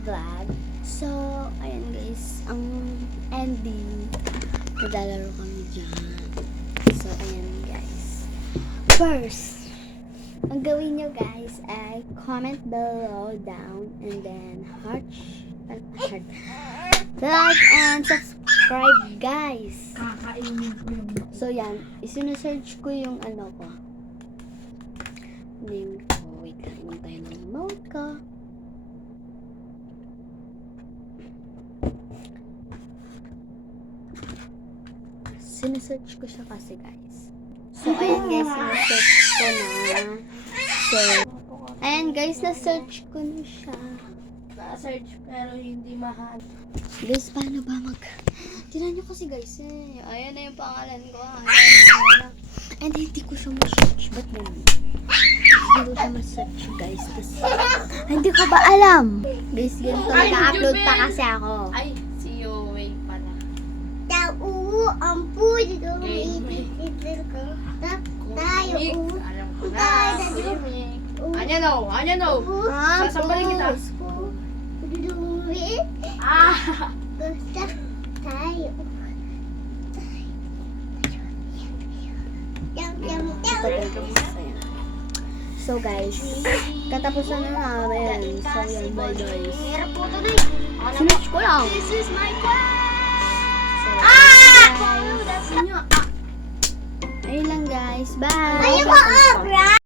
vlog. So, ayan guys, ang ending, naglalaro kami dyan. So, ayan guys. First, ang gawin nyo guys ay comment below down and then heart, like and subscribe guys. Kakainin ko yung So, yan, isinesearch ko yung ano ko. Name ko. Wait lang, tayo ng remote ko. Sinesearch ko siya kasi guys. So, ayan guys, sinesearch ko na. So, ayan guys, na-search ko na siya. na-search pero hindi mahal. Guys, paano ba Tinan nyo kasi guys eh. Ayan na yung pangalan ko. Ayan na. And hindi ko siya ma-search. Ba't ganun? Hindi ko siya ma-search guys. Kasi hindi ko ba alam? Guys, ganito nag-upload pa kasi ako. Ay, si Yoey pala. Ang puso ko, iitin ko. Tayo, Alam ko na. Kumik. Anya no. Sasambalin kita. Lumit. Ah! Gusto tayo. So guys, katapusan na namin. So yan, bye guys. Hirap po ito na Sinearch ko lang. This is my class! Ayun lang guys. Bye! Ayaw ko,